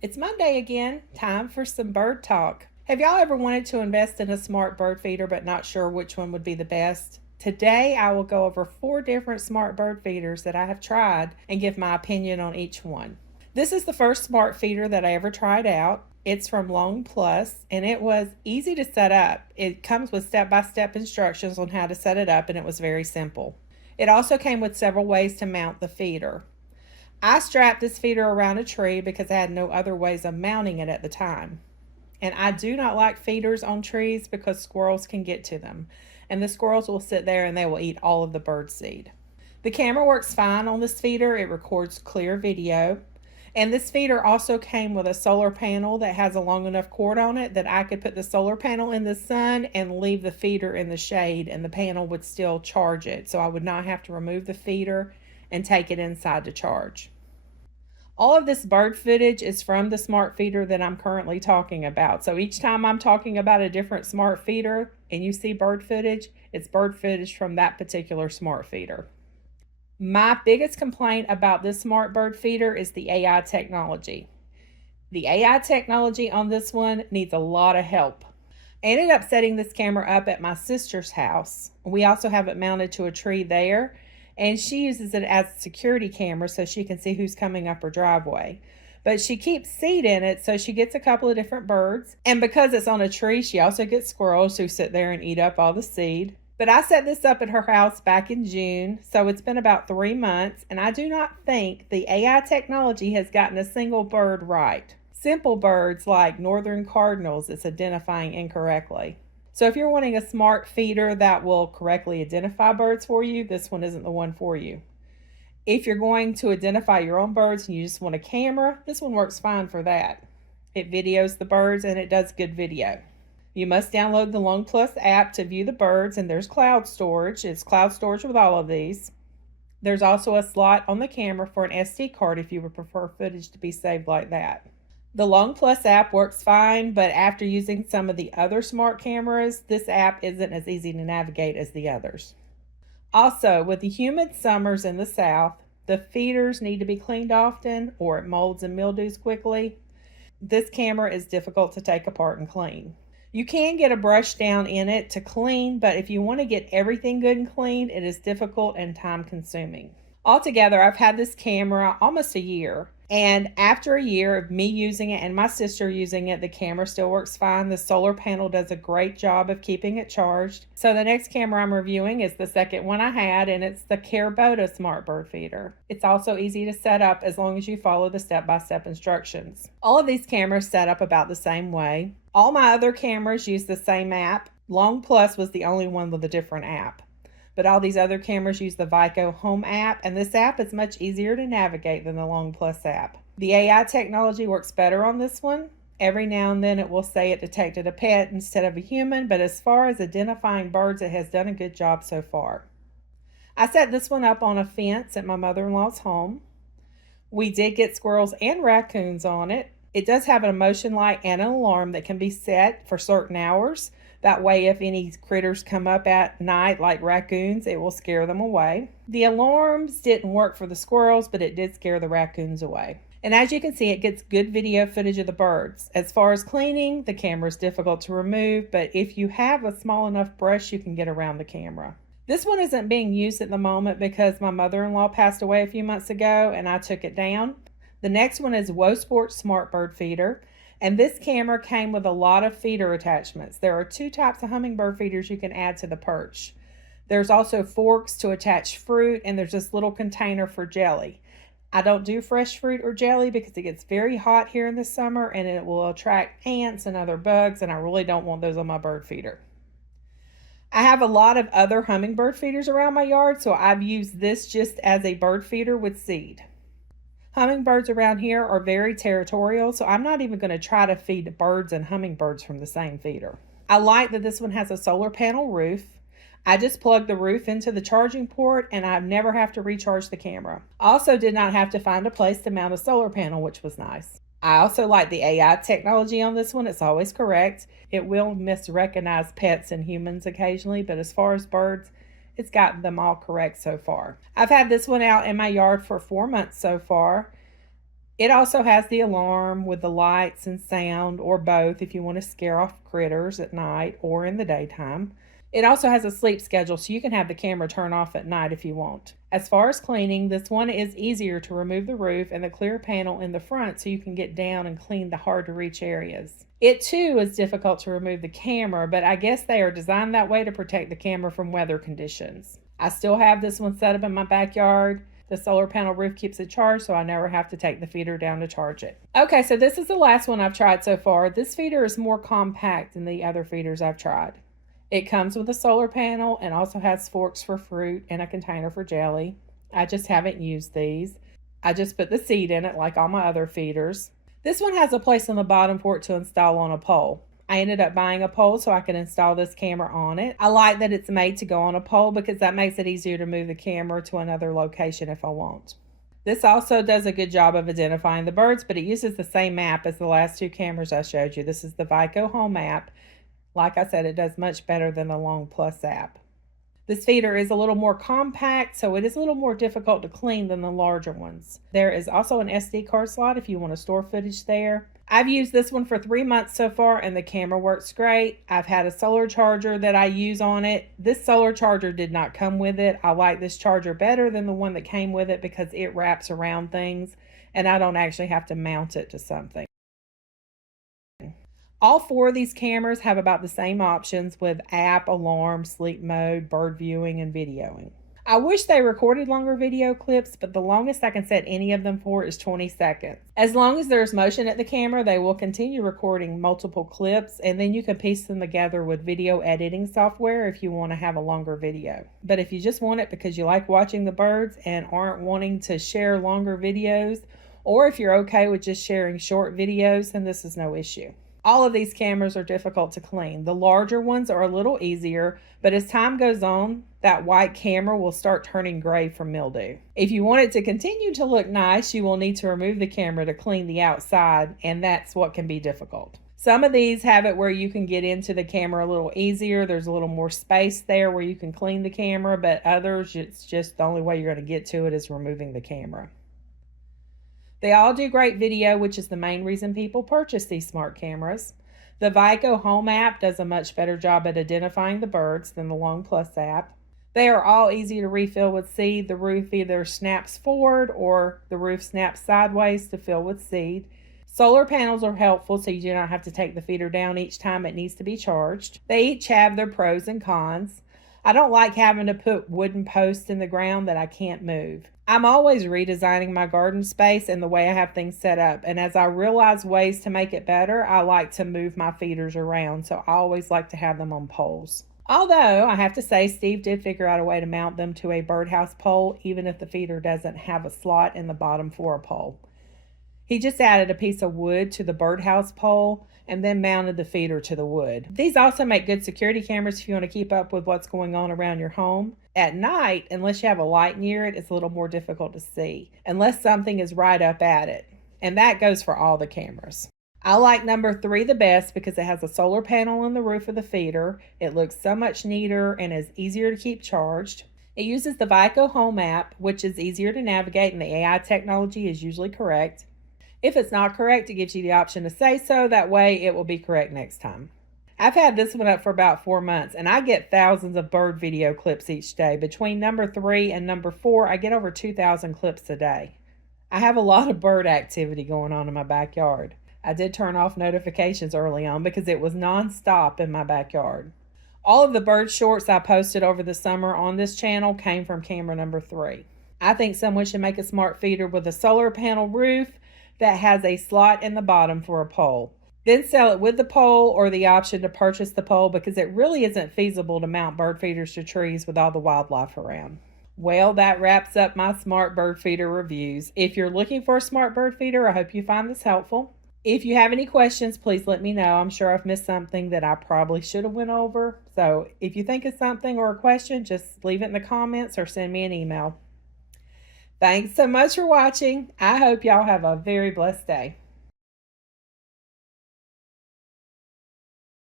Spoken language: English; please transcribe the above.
It's Monday again, time for some bird talk. Have y'all ever wanted to invest in a smart bird feeder but not sure which one would be the best? Today I will go over 4 different smart bird feeders that I have tried and give my opinion on each one. This is the first smart feeder that I ever tried out. It's from Lone Plus and it was easy to set up. It comes with step-by-step instructions on how to set it up and it was very simple. It also came with several ways to mount the feeder. I strapped this feeder around a tree because I had no other ways of mounting it at the time. And I do not like feeders on trees because squirrels can get to them. And the squirrels will sit there and they will eat all of the bird seed. The camera works fine on this feeder. It records clear video. And this feeder also came with a solar panel that has a long enough cord on it that I could put the solar panel in the sun and leave the feeder in the shade and the panel would still charge it. So I would not have to remove the feeder and take it inside to charge. All of this bird footage is from the smart feeder that I'm currently talking about. So each time I'm talking about a different smart feeder and you see bird footage, it's bird footage from that particular smart feeder. My biggest complaint about this smart bird feeder is the AI technology. The AI technology on this one needs a lot of help. I ended up setting this camera up at my sister's house. We also have it mounted to a tree there. And she uses it as a security camera so she can see who's coming up her driveway. But she keeps seed in it, so she gets a couple of different birds. And because it's on a tree, she also gets squirrels who sit there and eat up all the seed. But I set this up at her house back in June, so it's been about 3 months, and I do not think the AI technology has gotten a single bird right. Simple birds like northern cardinals, it's identifying incorrectly. So if you're wanting a smart feeder that will correctly identify birds for you, this one isn't the one for you. If you're going to identify your own birds and you just want a camera, this one works fine for that. It videos the birds and it does good video. You must download the Lone Plus app to view the birds, and there's cloud storage. It's cloud storage with all of these. There's also a slot on the camera for an SD card if you would prefer footage to be saved like that. The Lone Plus app works fine, but after using some of the other smart cameras, this app isn't as easy to navigate as the others. Also, with the humid summers in the south, the feeders need to be cleaned often or it molds and mildews quickly. This camera is difficult to take apart and clean. You can get a brush down in it to clean, but if you want to get everything good and clean, it is difficult and time consuming. Altogether, I've had this camera almost a year. And after a year of me using it and my sister using it, the camera still works fine. The solar panel does a great job of keeping it charged. So the next camera I'm reviewing is the second one I had, and it's the Carbot smart bird feeder. It's also easy to set up as long as you follow the step-by-step instructions. All of these cameras set up about the same way. All my other cameras use the same app. Lone Plus was the only one with a different app. But all these other cameras use the Vico Home app, and this app is much easier to navigate than the Lone Plus app. The AI technology works better on this one. Every now and then it will say it detected a pet instead of a human, but as far as identifying birds, it has done a good job so far. I set this one up on a fence at my mother-in-law's home. We did get squirrels and raccoons on it. It does have a motion light and an alarm that can be set for certain hours. That way, if any critters come up at night, like raccoons, it will scare them away. The alarms didn't work for the squirrels, but it did scare the raccoons away. And as you can see, it gets good video footage of the birds. As far as cleaning, the camera is difficult to remove, but if you have a small enough brush, you can get around the camera. This one isn't being used at the moment because my mother-in-law passed away a few months ago and I took it down. The next one is Wosports Smart Bird Feeder. And this camera came with a lot of feeder attachments. There are 2 types of hummingbird feeders you can add to the perch. There's also forks to attach fruit, and there's this little container for jelly. I don't do fresh fruit or jelly because it gets very hot here in the summer and it will attract ants and other bugs, and I really don't want those on my bird feeder. I have a lot of other hummingbird feeders around my yard, so I've used this just as a bird feeder with seed. Hummingbirds around here are very territorial, so I'm not even going to try to feed birds and hummingbirds from the same feeder. I like that this one has a solar panel roof. I just plugged the roof into the charging port and I never have to recharge the camera. Also did not have to find a place to mount a solar panel, which was nice. I also like the AI technology on this one. It's always correct. It will misrecognize pets and humans occasionally, but as far as birds, it's gotten them all correct so far. I've had this one out in my yard for 4 months so far. It also has the alarm with the lights and sound, or both if you want to scare off critters at night or in the daytime. It also has a sleep schedule, so you can have the camera turn off at night if you want. As far as cleaning, this one is easier to remove the roof and the clear panel in the front so you can get down and clean the hard to reach areas. It too is difficult to remove the camera, but I guess they are designed that way to protect the camera from weather conditions. I still have this one set up in my backyard. The solar panel roof keeps it charged, so I never have to take the feeder down to charge it. Okay, so this is the last one I've tried so far. This feeder is more compact than the other feeders I've tried. It comes with a solar panel and also has forks for fruit and a container for jelly. I just haven't used these. I just put the seed in it like all my other feeders. This one has a place on the bottom for it to install on a pole. I ended up buying a pole so I can install this camera on it. I like that it's made to go on a pole because that makes it easier to move the camera to another location if I want. This also does a good job of identifying the birds, but it uses the same map as the last two cameras I showed you. This is the Vico Home app. Like I said, it does much better than the Long Plus app. This feeder is a little more compact, so it is a little more difficult to clean than the larger ones. There is also an SD card slot if you want to store footage there. I've used this one for 3 months so far and the camera works great. I've had a solar charger that I use on it. This solar charger did not come with it. I like this charger better than the one that came with it because it wraps around things and I don't actually have to mount it to something. All four of these cameras have about the same options with app, alarm, sleep mode, bird viewing, and videoing. I wish they recorded longer video clips, but the longest I can set any of them for is 20 seconds. As long as there's motion at the camera, they will continue recording multiple clips, and then you can piece them together with video editing software if you want to have a longer video. But if you just want it because you like watching the birds and aren't wanting to share longer videos, or if you're okay with just sharing short videos, then this is no issue. All of these cameras are difficult to clean. The larger ones are a little easier, but as time goes on, that white camera will start turning gray from mildew. If you want it to continue to look nice, you will need to remove the camera to clean the outside, and that's what can be difficult. Some of these have it where you can get into the camera a little easier. There's a little more space there where you can clean the camera, but others, it's just the only way you're going to get to it is removing the camera. They all do great video, which is the main reason people purchase these smart cameras. The Vico Home app does a much better job at identifying the birds than the Long Plus app. They are all easy to refill with seed. The roof either snaps forward or the roof snaps sideways to fill with seed. Solar panels are helpful so you do not have to take the feeder down each time it needs to be charged. They each have their pros and cons. I don't like having to put wooden posts in the ground that I can't move. I'm always redesigning my garden space and the way I have things set up, and as I realize ways to make it better, I like to move my feeders around, so I always like to have them on poles. Although, I have to say, Steve did figure out a way to mount them to a birdhouse pole, even if the feeder doesn't have a slot in the bottom for a pole. He just added a piece of wood to the birdhouse pole and then mounted the feeder to the wood. These also make good security cameras if you want to keep up with what's going on around your home. At night, unless you have a light near it, it's a little more difficult to see, unless something is right up at it. And that goes for all the cameras. I like number 3 the best because it has a solar panel on the roof of the feeder. It looks so much neater and is easier to keep charged. It uses the Vico Home app, which is easier to navigate, and the AI technology is usually correct. If it's not correct, it gives you the option to say so. That way it will be correct next time. I've had this one up for about 4 months, and I get thousands of bird video clips each day. Between number 3 and number 4, I get over 2,000 clips a day. I have a lot of bird activity going on in my backyard. I did turn off notifications early on because it was non-stop in my backyard. All of the bird shorts I posted over the summer on this channel came from camera number 3. I think someone should make a smart feeder with a solar panel roof that has a slot in the bottom for a pole. Then sell it with the pole or the option to purchase the pole because it really isn't feasible to mount bird feeders to trees with all the wildlife around. Well, that wraps up my smart bird feeder reviews. If you're looking for a smart bird feeder, I hope you find this helpful. If you have any questions, please let me know. I'm sure I've missed something that I probably should have went over. So if you think of something or a question, just leave it in the comments or send me an email. Thanks so much for watching. I hope y'all have a very blessed day.